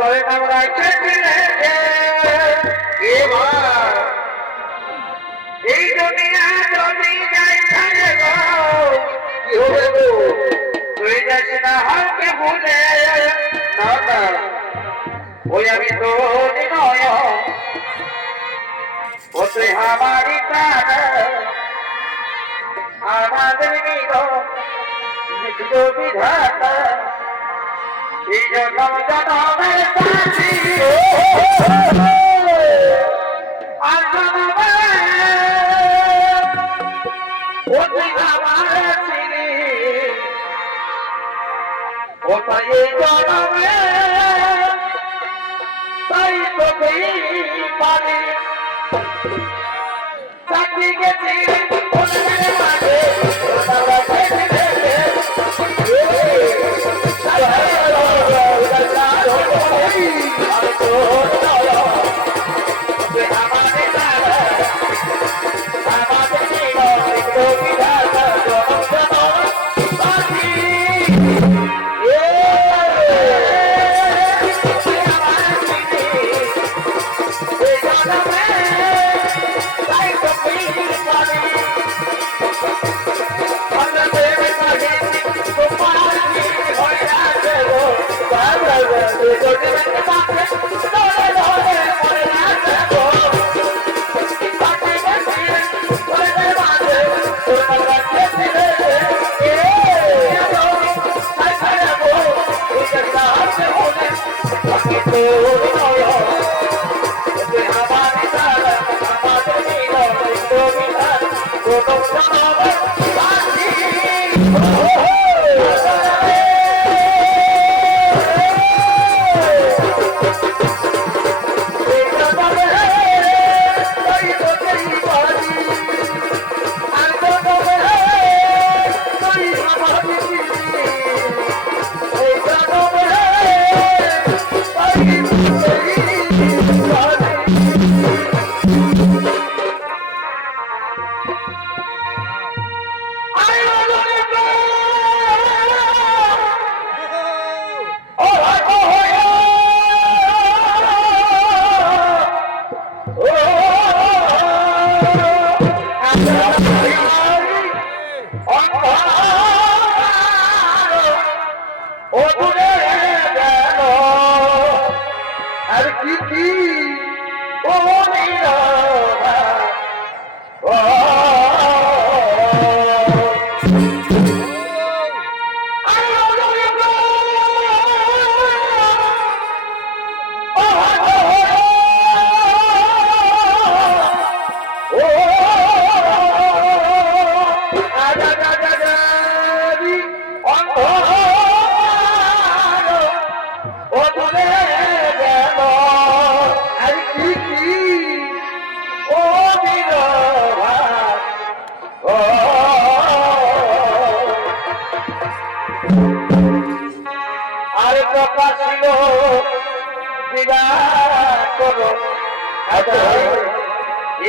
করে আমরা খেতে এবার এই দুনিয়া যদি যাই থাকে গো কি হবে গো তুই যাস না হাতে ভুলে না না ওই আমি তো নয় ও তুই আমারই প্রাণ আমাদের নিজ বিধাতা এই জনম জনমের সাথী আর জনমে ও তুই আমার চিনি ও তাই এই জনমে তাই তোকেই পারি চাকরি গেছি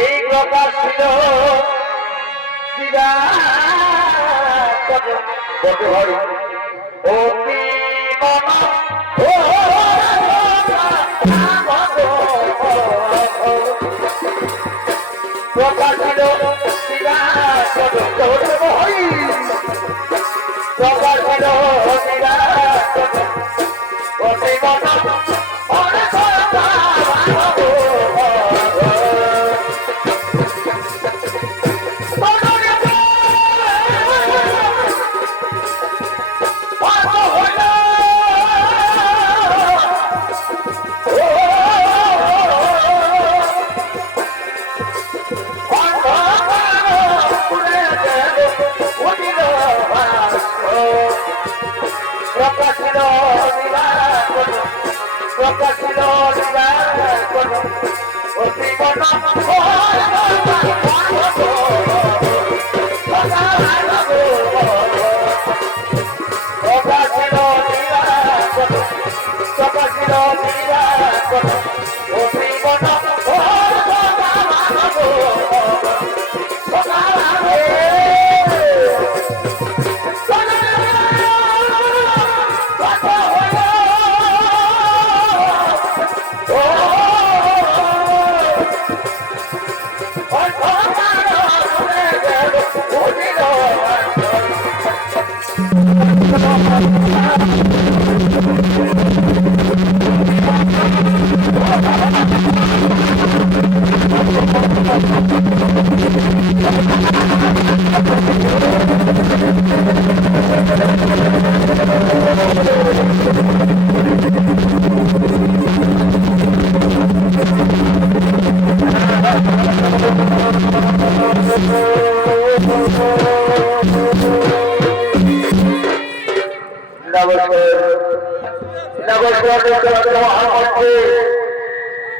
এই প্রকার ছিল প্রকাশ ছিল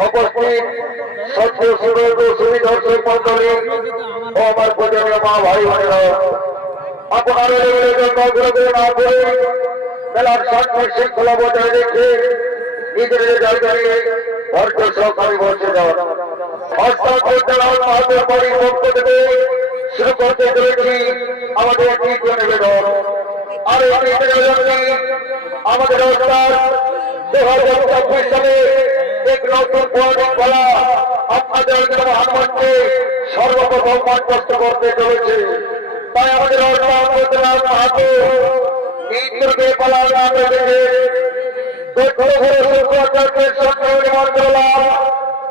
উপস্থিত সত্য সুরত সুবিদর্শক মন্ডলী ও আমার পূজনীয় মা ভাই বোনেরা, আপনাদের না করে মেলার শান্তি শৃঙ্খলা বজায় রেখে নিজের জায়গায় ধৈর্য সহকারে বসে যান। মাহাতের বাড়ির পক্ষ থেকে শুরু করতে চলেছি আমাদের তৃতীয় নিবেদন। আর এই আমাদের সরকার 2024 সালে এক নতুন পৌরাণিক কলা আপনাদের আহ্বানকে সর্বপ্রথম মঞ্চস্থ করতে চলেছে। তাই আমাদের মাহাতো নৃত্যকে কলা নাম রেখেছে শুক্রাচার্যের সঙ্গে মন্ত্রলাম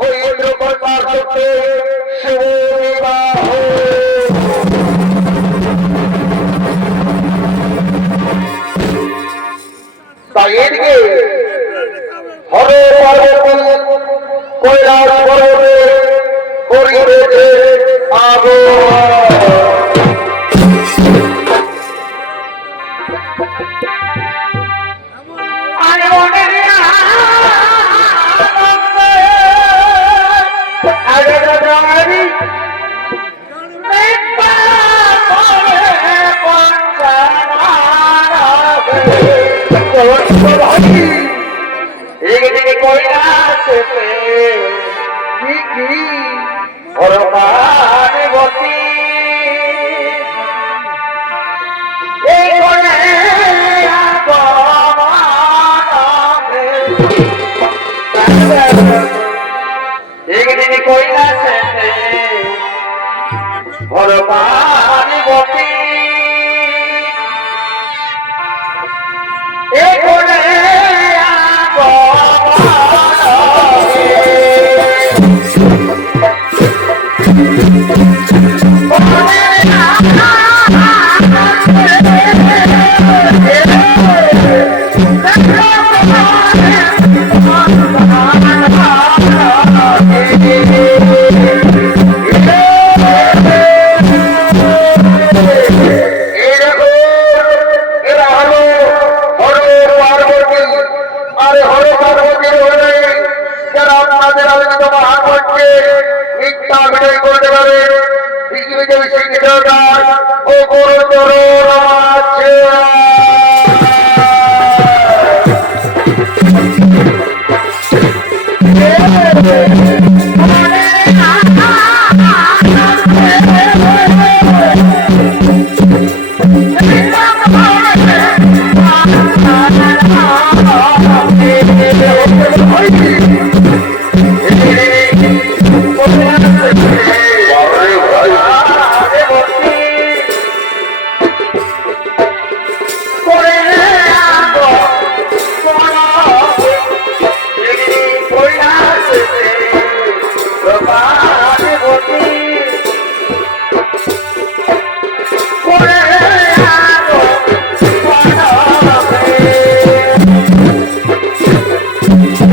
ওই ইন্দ্রকন্যার সত্যি শুভ বিবাহ। তাই এদিকে হরে পার্বতী কৈলাস পর্বতে করিতেছে আগমন। একদিকে কৈলাস পার্বতী একদিকে কৈলাস পার্বতী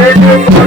Thank you.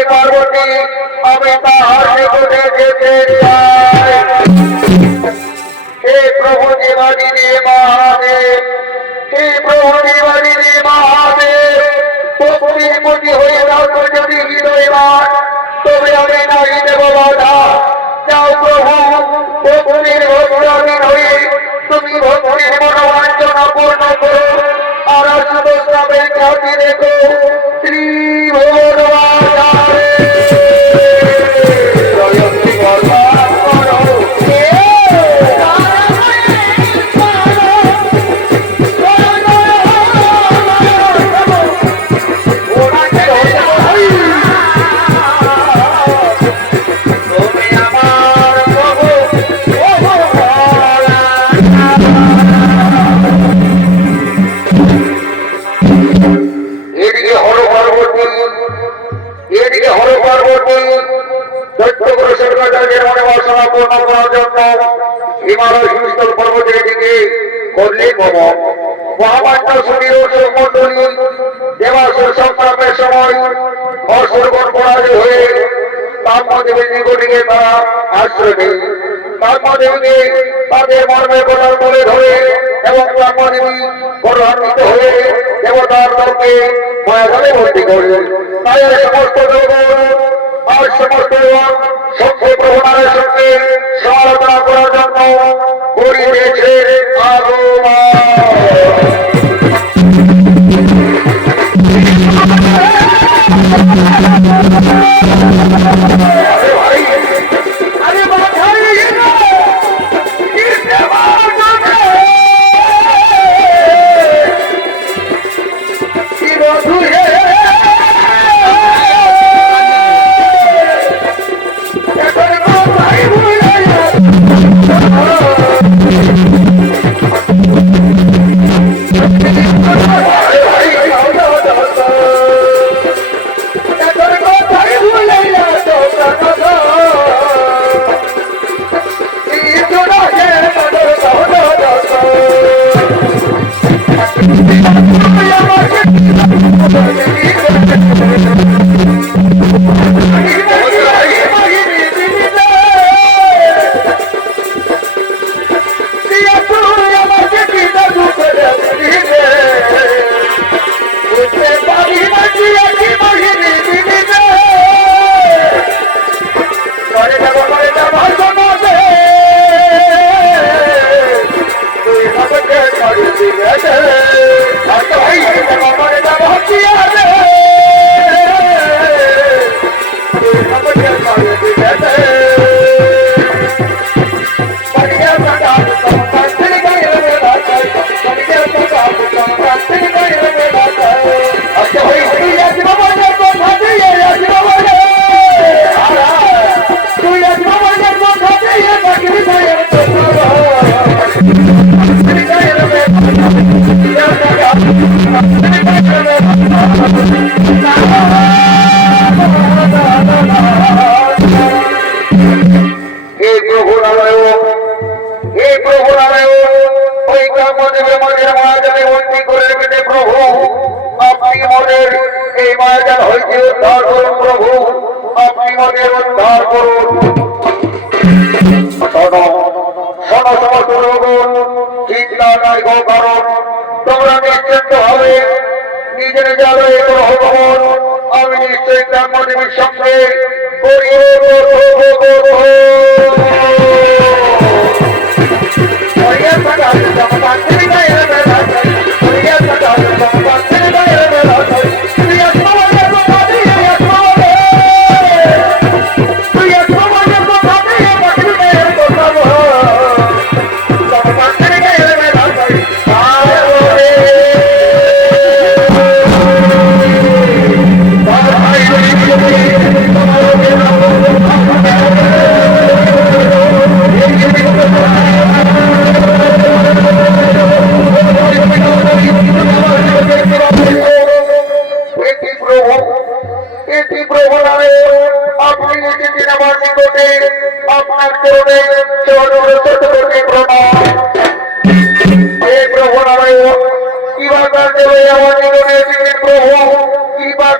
তাই পার্বতী আমি তাহার নিকটে যেতে চাই। হে প্রভু দেবাদি রে মহাদেব, হে প্রভু দেবাদি রে মহাদেব, ভক্তির প্রতি হয়ে থাকো যদি হৃদয়বান, তবে আমি নাই দেব বাধা। যাও প্রভু, ভক্তির ভক্তাধীন হয়ে তুমি ভক্তির মনোবাঞ্ছনা পূর্ণ করো। আর সুদস্রাবের খ্যাতি রেখো শ্রী ভগবান। হিমালয় হিমস্থল পর্বতের দিকে করলে গমন। মহামান্য সুদীর্ঘ মন্ডলী দেবাসুর সংগ্রামের সময় অসুরগণ পরাজয় হয়ে তাম্রদেবীর নিকটে তারা আশ্রয় নেই। তাম্রদেবীকে তাদের মর্মের কথা তুলে ধরে এবং তাম্রদেবী গৌরবান্বিত হয়ে দেবতার দলকে মায়াজালে ভর্তি করে। তাই সমস্ত জগৎ আর সমস্ত সত্য প্রভুনারের সঙ্গে সমালোচনা করার জন্য করিতেছে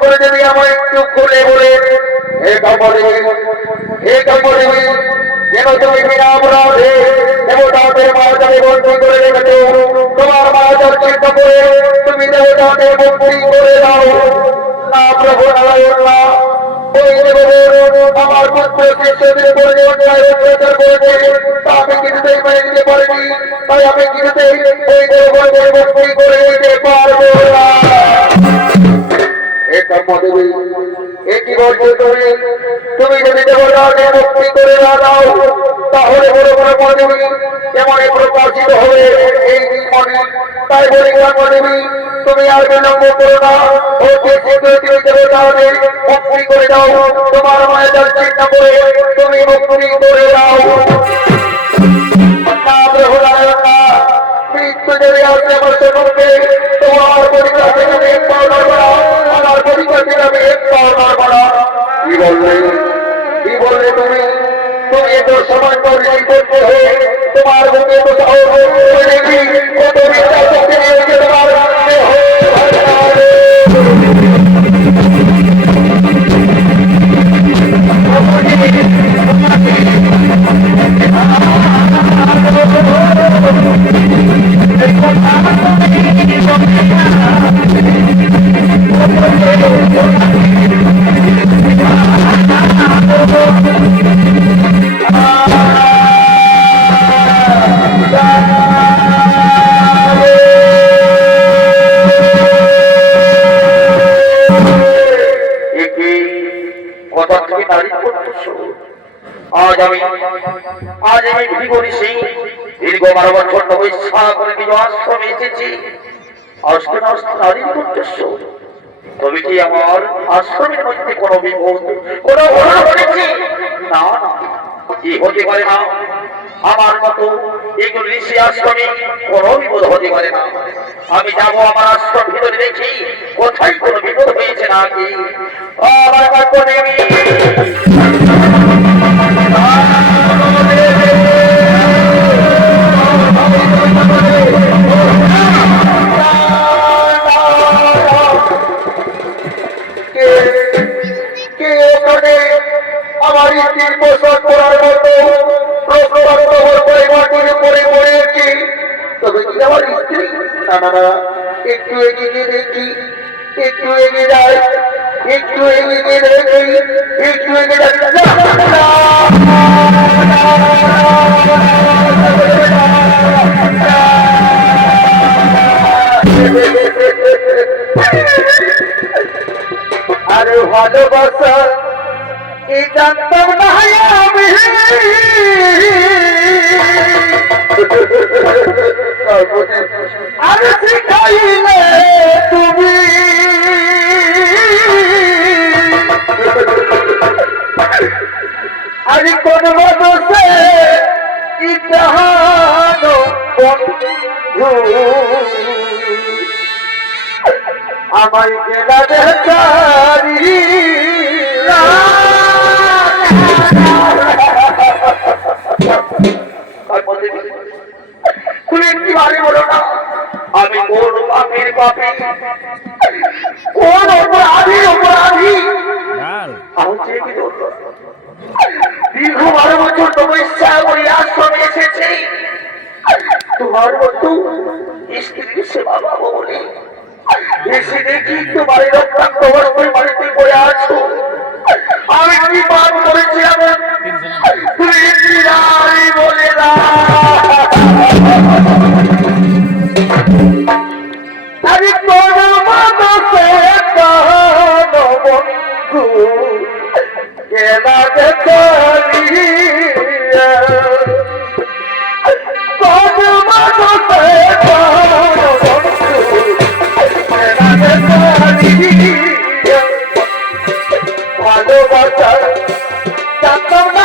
করে দেবী আমার একটু খুলে বলে হে কাপড়ে যেন তুমি বিনা অপরাধে দেবতাদের মাঝে বন্দী করে রেখেছো তোমার মাঝার চিন্তা করে তুমি দেবতাদের বন্দী করে দাও না প্রভু নারায়ণ না ওই দেবদের আমার পুত্র শিষ্যদের উপরে অন্যায় অত্যাচার করেছে তা আমি কিছুতেই মেনে নিতে পারিনি তাই আমি কিছুতেই ওই দেবদের বন্দী করে দিতে পারবো না কি বলছো তুমি তুমি যদি দেবতাকে মুক্তি করে না দাও তাহলে বড় বড় দেবী কেমন প্রকাশিত হবে এই মনে তাই বলি দেবী তুমি আর বিলম্ব করো না অতি শীঘ্রই তুমি দেবতাদের মুক্তি করে দাও তোমার মায়ের চিন্তা করে তুমি মুক্তি করে দাও মৃত্যু যদি আসলে আমার সঙ্গে তোমার পরিবার থেকে এক পাওনার করা আমার পরিবার থেকে আমি এক পাওনার করা কি বললে তুমি তুমি এত সময় করতে হয়ে তোমার বুকে তো কত বিশ্বাস শক্তি নিয়েছে তোমার আজ আমি ভিগরি সিং দীর্ঘ 12 বছর তপস্যা করে নিজ আশ্রমে এসেছি আজকে নারী উদ্দেশ্য তুমি কি আমার আশ্রমের মধ্যে কোনো বিপদ কোনো ঘটনা ঘটেছে না কি হতে পারে না আমার মতো এগুলো ঋষি আশ্রমে কোনো বিপদ হতে পারে না আমি যাবো আমার আশ্রম ভিতরে দেখি কোথায় কোনো বিপদ হয়েছে নাকি আমার বাক্য দেবী আমার স্ত্রীর পোষণ করার মতো মাটির উপরে পড়েছি তবে কি আমার স্ত্রী না না না একটু এগিয়ে দেখি একটু এগিয়ে যায় একটু এগিয়ে দেখি একটু এগিয়ে আরে ভালোবাসা কি জানতাম না আমি আর শিখাইলে তুমি আর কোন মানুষে ইতিহাস বন্ধু আমায় গেলা দেখারি আমি কোন পাপির পাপি কোন অপরাধী দীর্ঘ 12 বছর তপস্যা করে আশ্রমে এসেছি তোমার মতো স্ত্রীর সেবা পাবো বলে এসে দেখি তোমার রক্তাক্ত অবস্থায় বাড়িতে পড়ে আছো আমি কি পাপ করেছিলাম তুমি বলে না আমি কোন মানুষে বন্ধু কেনা দেখিয়া কোন মানুষে ভালোবাসা জানতাম না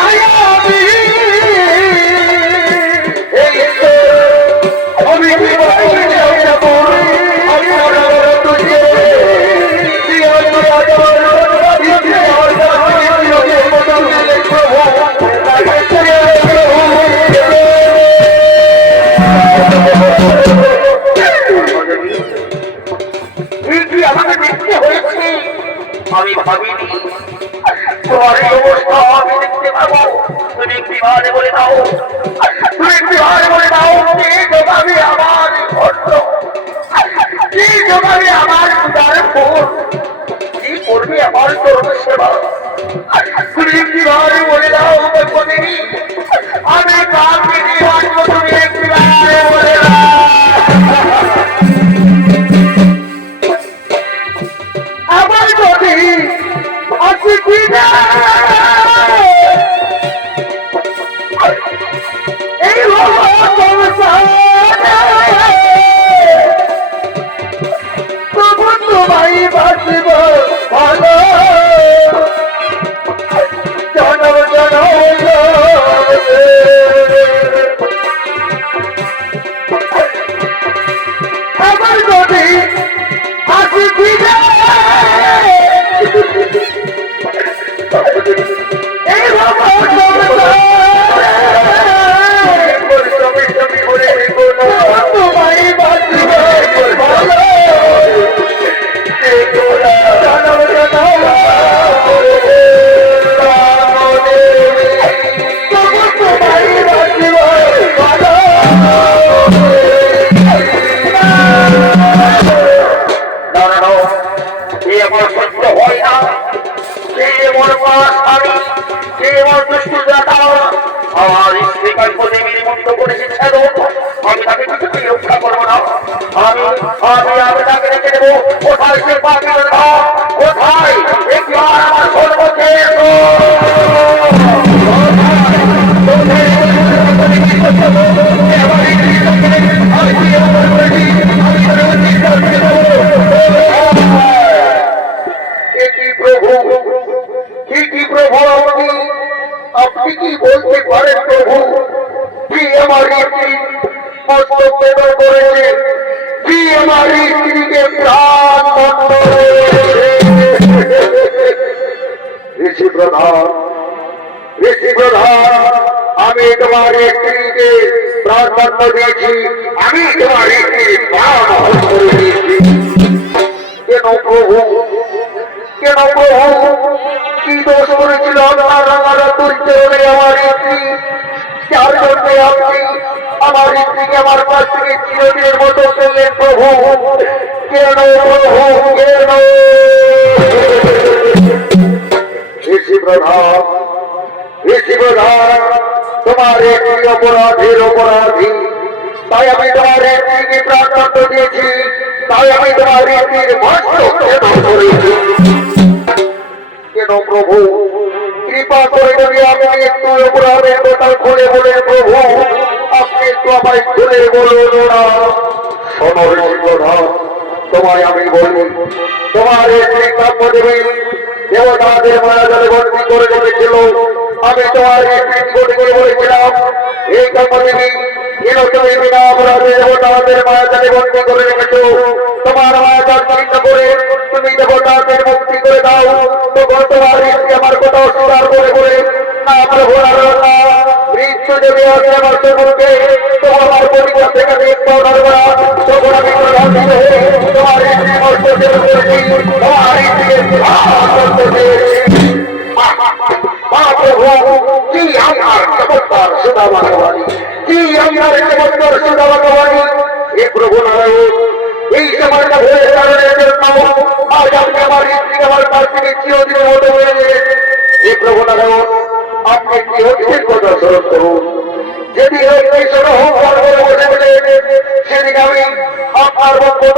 আমি আমি ভাবিনি তোমার এই অবস্থা আমি দেখতে পাবো। তুমি একটি বারে বলে দাও, তুমি একটি বারে বলে দাও, কি জবাবে আমার ঘটল, কি জবাবে আমার উদার ফোন, কি করবে আমার তরুণ সেবা। তুমি একটি বারে বলে দাও ভগবতী, আমি কাউকে দিয়ে বাঁচবো, তুমি একটি বারে বলে দাও। আমার যদি আসি কি না এই তবু তোমায় বাঁচব ভালো, জনম জনম আমার যদি আসি কি না এই তোমায় বাঁচব ভালো, আমার স্ত্রীকে প্রতিদিন মুক্ত করেছে আমি তাকে কিছুতেই রক্ষা করবো না। আমি তাকে রেখে দেবো। কোথায় সে পাখি, কোথায় একবার আমার সর্বকে প্রভু, কি প্রভু, আপনি কি বলতে পারেন প্রভু, কি আমার স্ত্রী মস্তক বেদন করেছে, কি আমার স্ত্রীকে প্রাণ দণ্ড ঋষি প্রধান, ঋষি প্রধান, আমি তোমার স্ত্রীকে প্রাণ দণ্ড দিয়েছি, আমি তোমার স্ত্রীর প্রাণ হরণ করে দিয়েছি। কেন প্রভু, কেন প্রভু, কি দোষ করেছিল আপনার রাঙারা তুলতে হলে আমার স্ত্রী, যার জন্য আপনি আমার স্ত্রীকে আমার কাছ থেকে চিরদিনের মতো ফেললেন প্রভু, কেন প্রভু, কেন? ঋষি প্রধান, ঋষি প্রধান, তোমার একটি অপরাধের অপরাধী, তাই আমি তোমার স্ত্রীকে প্রাণদণ্ড দিয়েছি, তাই আমি তোমার স্ত্রীর মস্তক ছেদন করেছি। কেন প্রভু, কৃপা করে যদি আপনি একটু অপরাধের কথা খুলে বলেন প্রভু, আপনি একটু আমায় খুলে বলুন না। শোনো ঋষি প্রধান, তোমায় আমি বলি, তোমার স্ত্রী কাব্যদেবী দেবতাদের মায়াজালে বন্দী করে রেখেছিল, আমি তোমার স্ত্রীকে বলেছিলাম, এই কাব্যদেবী কেন তুমি বিনা অপরাধে দেবতাদের মায়াজালে বন্দী করে রেখেছো, তোমার মায়াজাল চিন্তা করে তুমি দেবতাদের মুক্তি করে দাও। তখন তোমার স্ত্রী আমার কথা অস্বীকার করে বলে, না প্রভু, মৃত্যু যদি আছে আমার চোখকে, তো আমার পরিবার থেকে তখন আমি তোমার স্ত্রী কষ্ট করেছি, তোমার স্ত্রীকে কি আমার চমৎকার সুধা ভগবানী, কি আমার চমৎকার সুধা ভগবানী। এ প্রভু নারায়ণ, এই সময়টা হয়ে কারণের জন্য আজ আপনি আমার স্ত্রী আমার কাছ থেকে চিরদিনের মতো হয়ে গেলেন। এ প্রভু নারায়ণ, আপনি কি হচ্ছেন কথা স্মরণ করুন। যেদিন সেদিন আমি আপনার বক্তব্য